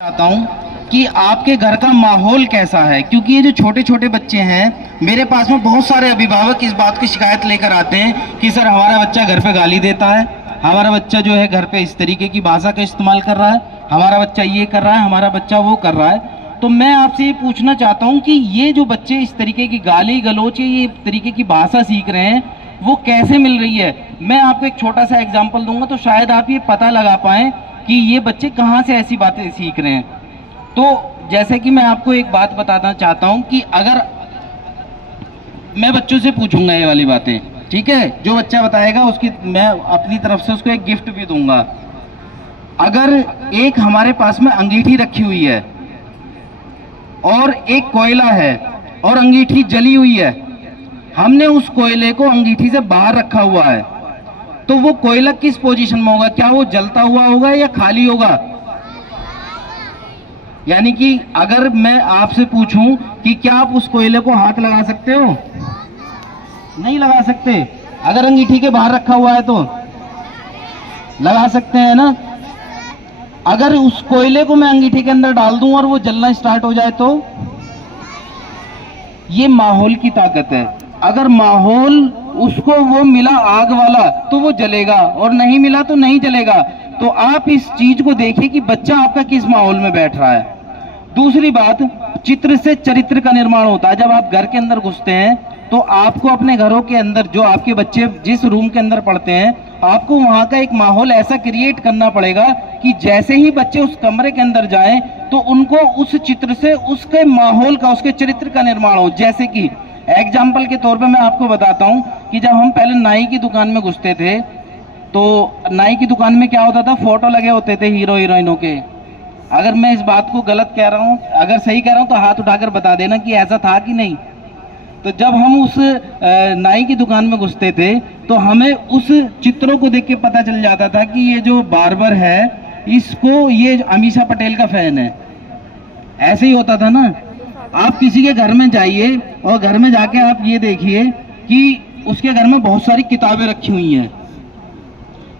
चाहता हूँ कि आपके घर का माहौल कैसा है, क्योंकि ये जो छोटे छोटे बच्चे हैं, मेरे पास में बहुत सारे अभिभावक इस बात की शिकायत लेकर आते हैं कि सर हमारा बच्चा घर पे गाली देता है, हमारा बच्चा जो है घर पे इस तरीके की भाषा का इस्तेमाल कर रहा है, हमारा बच्चा ये कर रहा है, हमारा बच्चा वो कर रहा है। तो मैं आपसे ये पूछना चाहता हूँ कि ये जो बच्चे इस तरीके की गाली गलौच ये तरीके की भाषा सीख रहे हैं वो कैसे मिल रही है। मैं आपको एक छोटा सा एग्जाम्पल दूंगा तो शायद आप ये पता लगा पाएँ कि ये बच्चे कहाँ से ऐसी बातें सीख रहे हैं। तो जैसे कि मैं आपको एक बात बताना चाहता हूं कि अगर मैं बच्चों से पूछूंगा ये वाली बातें, ठीक है, जो बच्चा बताएगा उसकी मैं अपनी तरफ से उसको एक गिफ्ट भी दूंगा। अगर एक हमारे पास में अंगीठी रखी हुई है और एक कोयला है और अंगीठी जली हुई है, हमने उस कोयले को अंगीठी से बाहर रखा हुआ है, तो वो कोयला किस पोजीशन में होगा? क्या वो जलता हुआ होगा या खाली होगा? यानी कि अगर मैं आपसे पूछूं कि क्या आप उस कोयले को हाथ लगा सकते हो? नहीं लगा सकते। अगर अंगीठी के बाहर रखा हुआ है तो लगा सकते हैं ना। अगर उस कोयले को मैं अंगीठी के अंदर डाल दूं और वो जलना स्टार्ट हो जाए तो ये माहौल की ताकत है। अगर माहौल उसको वो मिला आग वाला तो वो जलेगा और नहीं मिला तो नहीं जलेगा। तो आप इस चीज को देखिए कि बच्चा आपका किस माहौल में बैठ रहा है। दूसरी बात, चित्र से चरित्र का निर्माण होता है। जब आप घर के अंदर घुसते हैं तो आपको अपने घरों के अंदर जो आपके बच्चे जिस रूम के अंदर पढ़ते हैं, आपको वहां का एक माहौल ऐसा क्रिएट करना पड़ेगा कि जैसे ही बच्चे उस कमरे के अंदर जाएं तो उनको उस चित्र से उसके माहौल का, उसके चरित्र का निर्माण हो। जैसे कि एग्जाम्पल के तौर पे मैं आपको बताता हूं कि जब हम पहले नाई की दुकान में घुसते थे तो नाई की दुकान में क्या होता था, फोटो लगे होते थे हीरो हीरोइनों के। अगर मैं इस बात को गलत कह रहा हूं, अगर सही कह रहा हूं तो हाथ उठाकर बता देना कि ऐसा था कि नहीं। तो जब हम उस नाई की दुकान में घुसते थे तो हमें उस चित्रों को देख के पता चल जाता था कि ये जो बार्बर है इसको ये अमीषा पटेल का फैन है। ऐसे ही होता था ना। आप किसी के घर में जाइए और घर में जाके आप ये देखिए कि उसके घर में बहुत सारी किताबें रखी हुई हैं,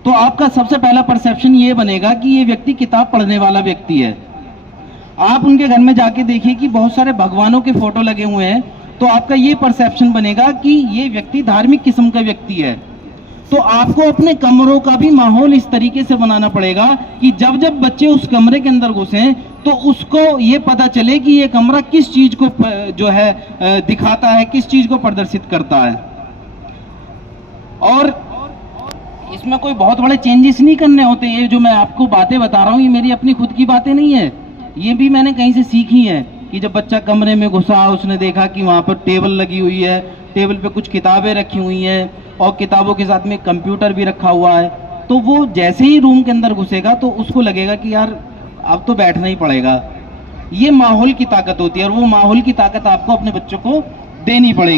तो आपका सबसे पहला परसेप्शन ये बनेगा कि ये व्यक्ति किताब पढ़ने वाला व्यक्ति है। आप उनके घर में जाके देखिए कि बहुत सारे भगवानों के फोटो लगे हुए हैं, तो आपका ये परसेप्शन बनेगा कि ये व्यक्ति धार्मिक किस्म का व्यक्ति है। तो आपको अपने कमरों का भी माहौल इस तरीके से बनाना पड़ेगा कि जब जब बच्चे उस कमरे के अंदर घुसे तो उसको ये पता चले कि ये कमरा किस चीज को जो है दिखाता है, किस चीज को प्रदर्शित करता है। और इसमें कोई बहुत बड़े चेंजेस नहीं करने होते। ये जो मैं आपको बातें बता रहा हूँ ये मेरी अपनी खुद की बातें नहीं है, ये भी मैंने कहीं से सीखी है। कि जब बच्चा कमरे में घुसा, उसने देखा कि वहाँ पर टेबल लगी हुई है, टेबल पे कुछ किताबें रखी हुई हैं और किताबों के साथ में कंप्यूटर भी रखा हुआ है, तो वो जैसे ही रूम के अंदर घुसेगा तो उसको लगेगा कि यार अब तो बैठना ही पड़ेगा। ये माहौल की ताकत होती है और वो माहौल की ताकत आपको अपने बच्चों को देनी पड़ेगी।